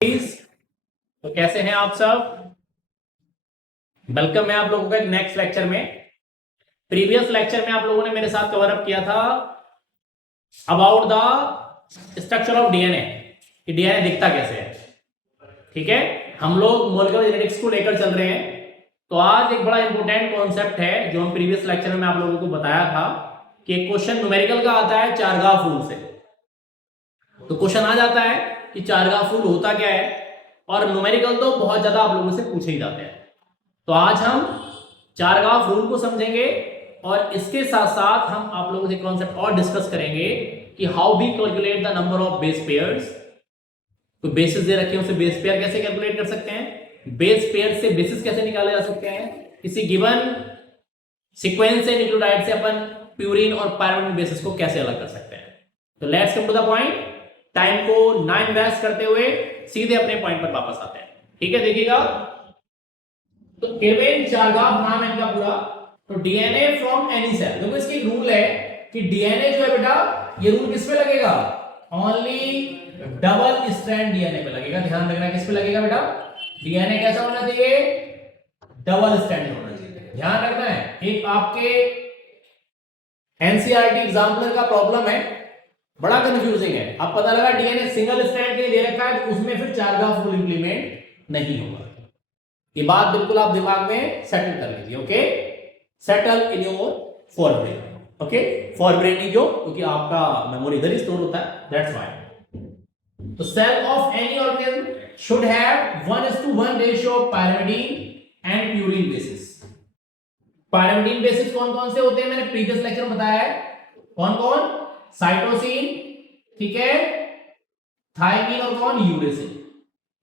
तो कैसे हैं आप सब। वेलकम है आप लोगों का एक नेक्स्ट लेक्चर में। प्रीवियस लेक्चर में आप लोगों ने मेरे साथ कवर अप किया था about the structure of DNA कि डीएनए दिखता कैसे है। ठीक है, हम लोग मॉलिक्यूलर जेनेटिक्स को लेकर चल रहे हैं। तो आज एक बड़ा इंपॉर्टेंट कॉन्सेप्ट है जो हम प्रीवियस लेक्चर में आप लोगों को बताया था कि एक क्वेश्चन न्यूमेरिकल का आता है चारगाह फूल से। तो क्वेश्चन आ जाता है कि चारगाह फूल होता क्या है, और न्यूमेरिकल तो बहुत ज्यादा आप लोगों से पूछे ही जाते हैं। तो आज हम चारगाह फूल को समझेंगे और इसके साथ साथ हम आप लोगों से कॉन्सेप्ट और डिस्कस करेंगे कि how we calculate the number of base pairs. तो बेसिस दे रखे हैं, उसे बेस पेयर कैसे कैलकुलेट कर सकते हैं, बेस पेयर से बेसिस कैसे निकाले जा सकते हैं, किसी गिवन सीक्वेंस से न्यूक्लियोटाइड से अपन प्यूरिन और पायरिमिड बेसिस को कैसे अलग कर सकते हैं। तो let's come to the point. Time को ना इन्वेस्ट करते हुए सीधे अपने पॉइंट पर वापस आते हैं। ठीक है, देखिएगा। तो केविन चारगाह नाम है इनका पूरा। तो डीएनए फ्रॉम एनी सेल, देखो इसकी रूल है कि डीएनए जो है बेटा, ये रूल किस पे लगेगा, ओनली डबल स्ट्रैंड डीएनए पे लगेगा। ध्यान रखना किस पे लगेगा बेटा, डीएनए कैसा होना चाहिए, डबल स्ट्रैंड होना चाहिए। ध्यान रखना है, एक आपके एनसीईआरटी एग्जाम्पलर का प्रॉब्लम है, बड़ा कंफ्यूजिंग है। अब पता लगा डीएनए सिंगल स्ट्रैंड के लिए दे रखा है तो उसमें फिर चारगाह फूल इंप्लीमेंट नहीं होगा। ये बात बिल्कुल आप दिमाग में सेटल कर लीजिए। Okay, settle in your forebrain. Okay, forebrain ही जो, क्योंकि आपका मेमोरी इधर ही स्टोर होता है, दैट्स व्हाई। तो cell of any organism should have 1:1 ratio of pyrimidine and purine bases. Pyrimidine bases कौन कौन से होते हैं, मैंने प्रीवियस लेक्चर में बताया है। कौन कौन, साइटोसिन, ठीक है, थायमिन और कौन, यूरेसिल।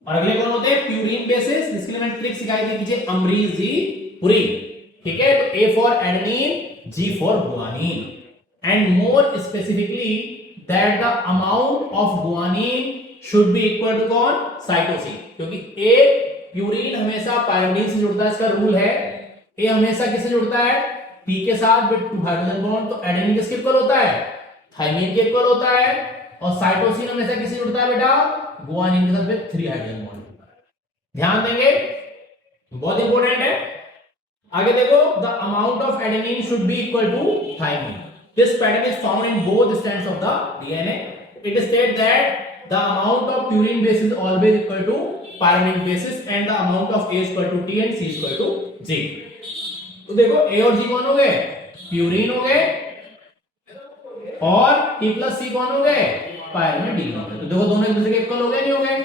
और अगले कौन होते हैं, प्यूरिन बेसिस, जिसके लिए मैंने ट्रिक सिखाई थी पीछे, अमरीज जी पुरी। ठीक है, तो A for adenine, G for guanine, and more specifically that the amount of guanine should be equal to कौन, साइटोसिन। क्योंकि ए प्यूरिन हमेशा पायरिमिडीन से जुड़ता है, इसका रूल है। ए हमेशा किससे जुड़ता है, पी के साथ विद 2 हाइड्रोजन बॉन्ड। तो एडेनिन किसके इक्वल होता है, थायमिन के इक्वल होता है। और साइटोसिन हमेशा किससे जुड़ता है बेटा, गुआनिन के साथ में 3 हाइड्रोजन बॉन्ड होता है। ध्यान देंगे, बहुत इंपॉर्टेंट है। आगे देखो, the amount of adenine should be equal to thymine. This pattern is found in both strands of the DNA. It state that the amount of purine base is always equal to pyrimidine bases and the amount of A equal to T and C equal to G. तो देखो ए और जी कौन हो गए, purine हो गए, और T plus सी कौन हो गए, पायरिमिडीन हो गए। तो देखो दोनों एक दूसरे के इक्वल हो गए, नहीं हो गए।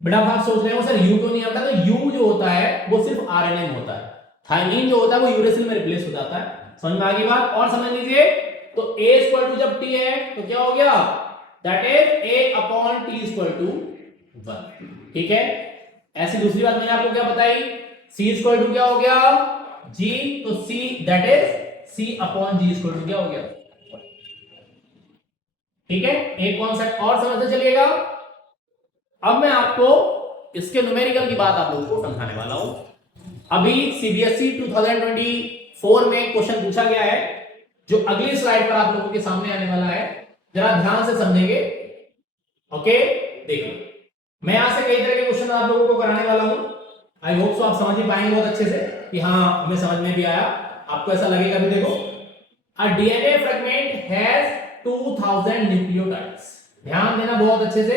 बेटा आप सोच रहे हो सर यू क्यों नहीं आता, तो यू जो होता है वो सिर्फ आरएनए में होता है, थायमिन जो होता है वो यूरेसिल में रिप्लेस हो जाता है। समझ में आ गई बात, और समझ लीजिए। तो ए इक्वल टू जब टी है तो क्या हो गया, that is A upon T equal to 1। ठीक है, ऐसी दूसरी बात मैंने आपको क्या बताई, सी इक्वल टू क्या हो गया, जी। तो C that is C upon G equal to क्या हो गया। ठीक है, एक कॉन्सेप्ट और समझते चलिएगा। अब मैं आपको इसके न्यूमेरिकल की बात आप लोगों को समझाने वाला हूं। अभी सीबीएसई 2024 में क्वेश्चन पूछा गया है जो अगली स्लाइड पर आप लोगों के सामने आने वाला है, जरा ध्यान से समझेंगे। ओके, देखो मैं यहां से कई तरह के क्वेश्चन आप लोगों को कराने वाला हूं। आई होप सो आप समझ ही पाएंगे बहुत अच्छे से कि हाँ हमें समझ में भी आया, आपको ऐसा लगेगा भी। देखो, a DNA fragment has 2000 nucleotides, ध्यान देना बहुत अच्छे से,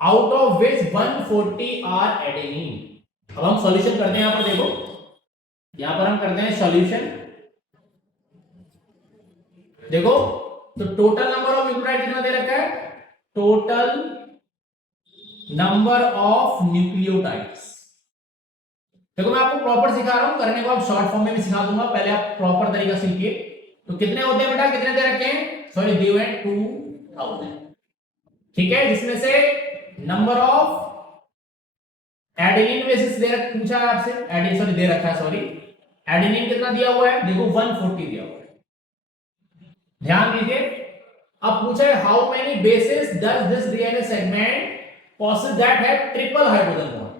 out of which 140 are adenine. अब हम सॉल्यूशन करते हैं, यहां पर देखो, यहां पर हम करते हैं सॉल्यूशन। देखो, तो टोटल नंबर ऑफ न्यूक्लियोटाइड कितना दे रखा है, टोटल नंबर ऑफ न्यूक्लियोटाइड्स। देखो मैं आपको प्रॉपर सिखा रहा हूं, करने को आप शॉर्ट फॉर्म में भी सिखा दूंगा, पहले आप प्रॉपर तरीका सीखिए। तो कितने होते हैं बेटा, कितने दे रखे हैं, सॉरी गिवन 2000। ठीक है, जिसमें से नंबर ऑफ एडेनिन बेसिस पूछा है आपसे, एडेनिन सॉरी दे रखा है, सॉरी एडेनिन कितना दिया हुआ है, देखो 140 दिया हुआ है। ध्यान दीजिए, अब पूछा है how many basis does this DNA segment possess that have triple hydrogen bond.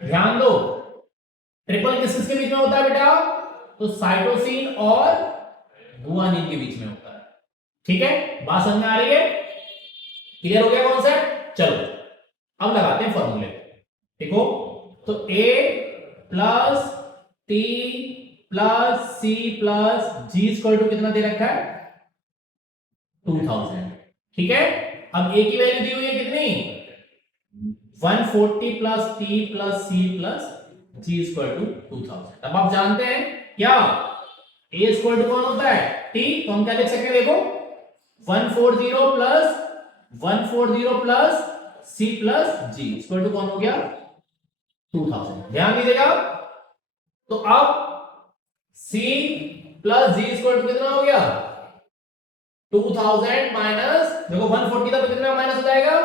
ध्यान दो, ट्रिपल किसके बीच में होता है बेटा, तो साइटोसिन और गुआनिन के बीच में होता है। ठीक है, बात समझ में आ रही है। क्लियर हो गया कॉन्सेप्ट? चलो अब लगाते हैं फॉर्मूले। देखो तो A plus T plus C plus G square to कितना दे रखा है 2000। ठीक है, अब A की वैल्यू दी हुई है कितनी 140 plus T plus C plus G square to 2000। अब आप जानते हैं क्या A स्क्वायर टू कौन होता है T, तो हम क्या लिख सकते हैं देखो 140 plus C plus G square to कौन हो गया 2000। ध्यान दीजिएगा, तो अब C plus G square to कितना हो गया 2000 माइनस देखो 140 था तो कितना माइनस हो जाएगा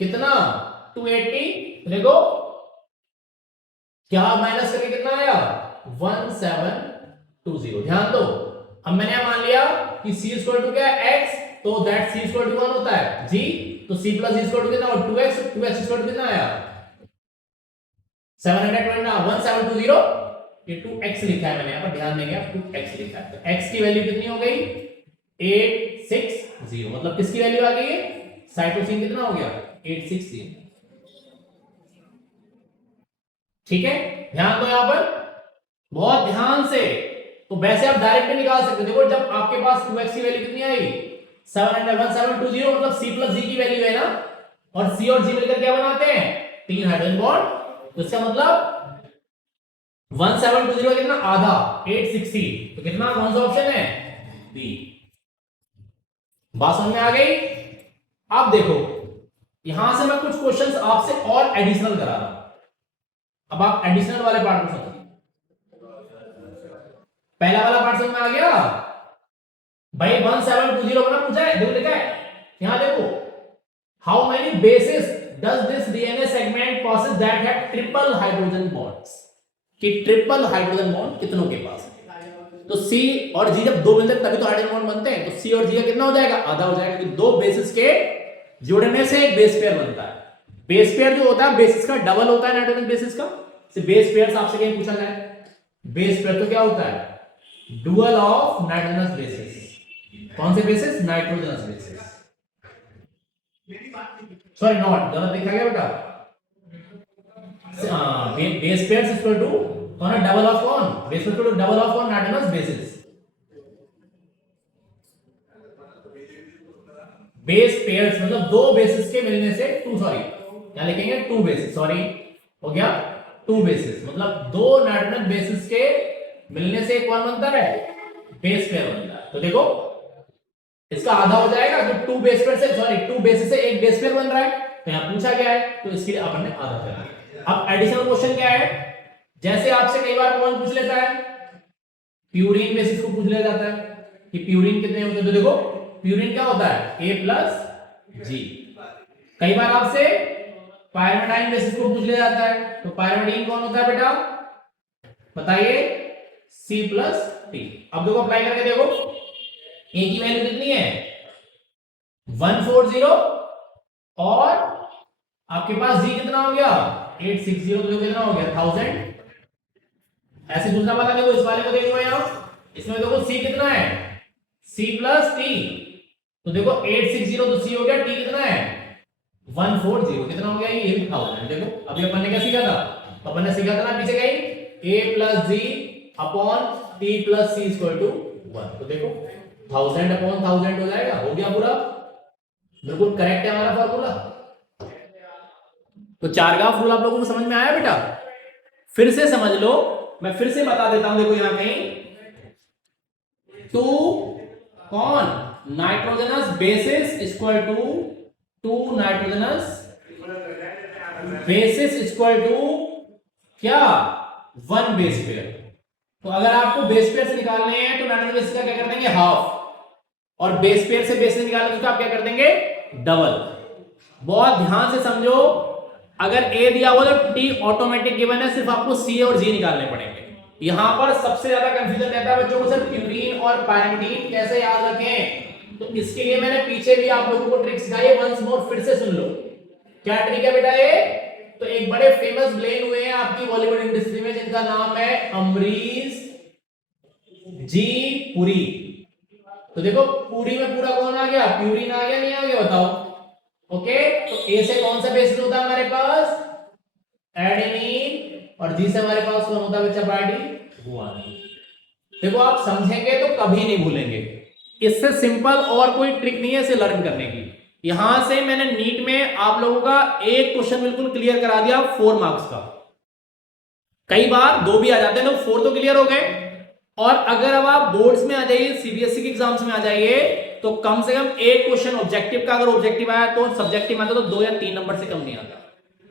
कितना 280। देखो क्या माइनस करके कितना आया 1720। ध्यान दो, अब मैंने मान लिया कि C स्क्वायर टू क्या है x, तो दैट C स्क्वायर टू कौन होता है G, तो C plus G square to कितना और 2x स्क्वायर टू कितना आया 1720। ये 2x लिखा है मैंने यहाँ पर, ध्यान देंगे आप 2x लिखा है, तो x की वैल्यू कितनी हो गई 860। मतलब किसकी वैल्यू आ गई है साइटोसिन कितना हो गया 860। ठीक है, ध्यान दो यहां पर बहुत ध्यान से। तो वैसे आप डायरेक्ट निकाल सकते हो, देखो जब आपके पास 2x की वैल्यू कितनी आई 1720 मतलब C प्लस G की वैल्यू है ना, और C और G मिलकर क्या बनाते हैं 3 हाइड्रोजन बॉन्ड, तो इसका मतलब 1720 कितना आधा 860, तो कितना कौन सा ऑप्शन है बी। बात समझ में आ गई? अब देखो यहां से मैं कुछ क्वेश्चंस आपसे और एडिशनल करा रहा हूं, अब आप एडिशनल वाले पार्ट को समझिए। पहला वाला पार्ट समझ में आ गया भाई 1720 बना पूछा है, देखो लिखा है यहां देखो how many basis does this DNA segment possesses that have triple hydrogen bonds, कि ट्रिपल हाइड्रोजन बॉन्ड कितनों के पास है। तो C और G जब दो मिलते हैं तभी तो हाइड्रोजन बॉन्ड बनते हैं, तो C और G का कितना हो जाएगा आधा हो जाएगा, कि दो बेसिस के जुड़ने से एक बेस पेयर बनता है। बेस पेयर जो होता है बेसिस का डबल होता है नाइट्रोजन बेसिस का, बेस पेयर आपसे कहीं पूछा जाए बेस पेयर तो क्या होता है डुअल ऑफ नाइट्रोजनस बेसिस। कौन से bases nitrogenous bases, sorry not गलत लिखा गया बेटा, base pair is equal to कौन है डबल ऑफ कौन base pair to double of कौन नाइट्रोजनस बेसिस। बेस पेयर्स मतलब दो बेसिस के मिलने से क्या लिखेंगे टू बेसिस, सॉरी हो गया टू बेसिस, मतलब दो नाइट्रोजन बेसिस के मिलने से कौन बनता है बेस पेयर बनता है। तो देखो इसका आधा हो जाएगा, तो टू बेस पेयर से टू बेसिस से एक बेस पेयर बन रहा है, तो यहां पूछा गया है तो इसके लिए अपन ने आधा करना। अब एडिशनल क्वेश्चन क्या है, जैसे आपसे कई बार कौन पूछ लेता है प्यूरिन बेसिस को पूछ लिया जाता है कि प्यूरिन कितने होते हैं, तो देखो प्यूरिन क्या होता है A प्लस G। कई बार आपसे पायरिमिडाइन बेसिस को पूछ लिया जाता है, तो पायरिमिडीन कौन होता है बेटा बताइए C प्लस T। अब देखो अप्लाई करके देखो A की वैल्यू कितनी है 140 और आपके पास G कितना हो गया 860, तो कितना हो गया 1000। ऐसे दूसरा वाला देखो, इस वाले को देखो यहां, इसमें देखो C कितना है C प्लस T, तो देखो 860 तो C हो गया, T कितना है 140 कितना हो गया ये 1000। देखो अभी अपन ने क्या सीखा था, अपन ने सीखा था ना पीछे कहीं A plus G upon T plus C equal to 1, तो देखो 1000 अपॉन 1000 हो जाएगा, हो गया पूरा बिल्कुल करेक्ट है हमारा फॉर्मूला। तो चारगाफ रूल आप लोगों को समझ में आया बेटा, फिर से समझ लो, मैं फिर से बता देता हूं, देखो यहां कहीं टू कौन nitrogenous bases equal to two nitrogenous bases equal to क्या वन बेस पेयर। तो अगर आपको बेस पेयर से निकालने हैं तो नाइट्रोजन बेसिस का क्या कर देंगे हाफ, और बेस पेयर से बेसिस निकालने तो आप क्या कर देंगे डबल। बहुत ध्यान से समझो, अगर A दिया हुआ तो T ऑटोमेटिक गिवन है, सिर्फ आपको C और G निकालने पड़ेंगे। यहां पर सबसे ज्यादा कंफ्यूजन रहता है बच्चों को सर प्यूरीन और पायरिमिडीन कैसे याद रखें, तो इसके लिए मैंने पीछे भी आप लोगों को ट्रिक सिखाई है, वंस मोर फिर से सुन लो। क्या ट्रिक है बेटा ये, तो एक बड़े फेमस ब्लेन हुए हैं आपकी बॉलीवुड इंडस्ट्री में जिनका नाम है अमरीश जी पुरी। तो देखो पूरी में पूरा कौन आ गया, प्यूरिन आ गया, नहीं आ गया बताओ। ओके, तो ए से कौन सा बेसिस होता है हमारे पास, एडेनिन, और जी से हमारे पास कौन होता है बच्चा पार्टी, गुआनिन। देखो आप समझेंगे तो कभी नहीं भूलेंगे, इससे सिंपल और कोई ट्रिक नहीं है इसे लर्न करने की। यहां से मैंने नीट में आप लोगों का एक क्वेश्चन बिल्कुल क्लियर करा दिया 4 मार्क्स का, कई बार 2 भी आ जाते हैं, तो 4 तो क्लियर हो गए। और अगर अब आप बोर्ड्स में आ जाइए, सीबीएसई के एग्जाम्स में आ जाइए, तो कम से कम एक क्वेश्चन ऑब्जेक्टिव का, अगर ऑब्जेक्टिव आया तो सब्जेक्टिव में आता तो 2 या 3 नंबर से कम नहीं आता।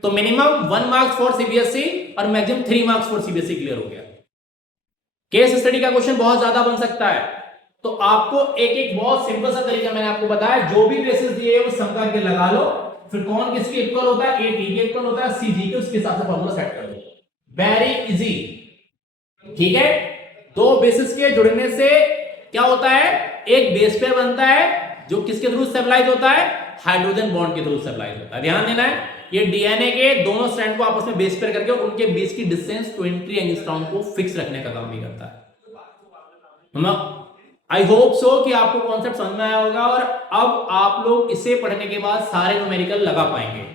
तो मिनिमम 1 मार्क्स फॉर सीबीएसई और maximum 3 marks for CBSE clear हो गया। केस स्टडी का क्वेश्चन बहुत ज्यादा बन सकता है, तो आपको एक बहुत सिंपल सा तरीका मैंने आपको बताया, जो भी बेसिस दिए वो सम करके लगा लो, फिर कौन किसके इक्वल होता है, ए टी के इक्वल होता है, सी जी के, उसके हिसाब से फॉर्मूला सेट कर दो। वेरी इजी, ठीक है। 2 बेसिस के जुड़ने से क्या होता है, एक बेस पेयर बनता है जो किसके थ्रू स्टेबलाइज होता है, हाइड्रोजन बॉन्ड के थ्रू स्टेबलाइज होता है। ध्यान देना है, ये डीएनए के दोनों स्ट्रैंड को आपस में बेस पेयर करके उनके बीच की डिस्टेंस 20 एंगस्ट्रॉम को फिक्स रखने का काम भी करता है। आई होप सो कि आपको कॉन्सेप्ट समझ में आया होगा, और अब आप लोग इसे पढ़ने के बाद सारे न्यूमेरिकल लगा पाएंगे।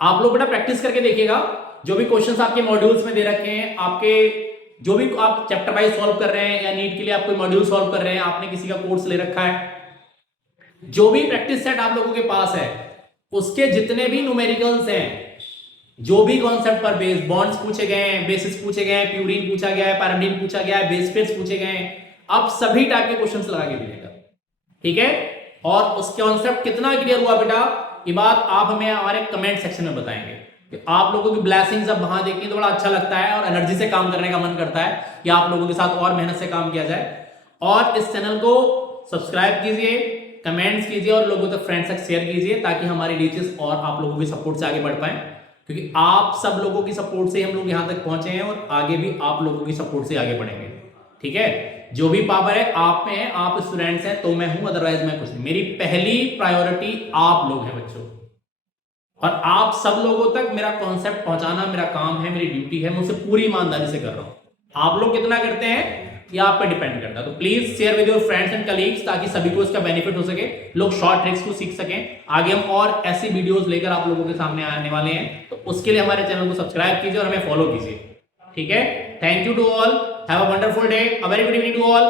आप लोग बेटा प्रैक्टिस करके देखिएगा, जो भी क्वेश्चंस आपके मॉड्यूल्स में दे रखे हैं, आपके जो भी आप चैप्टर वाइज सॉल्व कर रहे हैं या नीट के लिए आप कोई मॉड्यूल सॉल्व कर रहे हैं, आपने किसी का कोर्स ले रखा है, जो भी प्रैक्टिस सेट आप लोगों के पास है, उसके जितने भी न्यूमेरिकल्स हैं, जो भी कॉन्सेप्ट पर बेस्ड बॉन्ड्स पूछे गए हैं, बेसिस पूछे गए हैं, प्यूरिन पूछा गया है, पैराडीन पूछा गया है, बेस पेयर्स पूछे गए हैं, आप सभी टाइप के क्वेश्चंस लगा के दीजिएगा, ठीक है। और उस कॉन्सेप्ट कितना क्लियर हुआ बेटा, ये बात आप हमें हमारे कमेंट सेक्शन में बताएंगे। आप लोगों की ब्लेसिंग्स अब वहां देखने तो बड़ा अच्छा लगता है और एनर्जी से काम करने का मन करता है कि आप लोगों के साथ और मेहनत से काम किया जाए। और इस चैनल को सब्सक्राइब कीजिए, कमेंट्स कीजिए और लोगों तक फ्रेंड्स तक शेयर कीजिए, ताकि हमारी रीचेस और आप लोगों की सपोर्ट से आगे बढ़ पाए, क्योंकि आप सब लोगों की सपोर्ट से हम लोग यहां तक पहुंचे हैं और आगे भी आप लोगों की सपोर्ट से आगे बढ़ेंगे, ठीक है। जो भी पावर है आप में है, आप स्टूडेंट्स हैं तो मैं हूं, अदरवाइज मैं कुछ नहीं। मेरी पहली प्रायोरिटी आप लोग हैं बच्चों, और आप सब लोगों तक मेरा कॉन्सेप्ट पहुंचाना मेरा काम है, मेरी ड्यूटी है, मैं उसे पूरी ईमानदारी से कर रहा हूं। आप लोग कितना करते हैं ये आप पे डिपेंड करता है। तो please share with your friends and colleagues, ताकि सभी को इसका बेनिफिट हो सके, लोग शॉर्ट ट्रिक्स को सीख सकें। आगे हम और ऐसी वीडियोस लेकर आप लोगों के सामने आने वाले हैं, तो उसके लिए हमारे चैनल को सब्सक्राइब कीजिए और हमें फॉलो कीजिए, ठीक है। Thank you to all, have a wonderful day, a very good evening to all.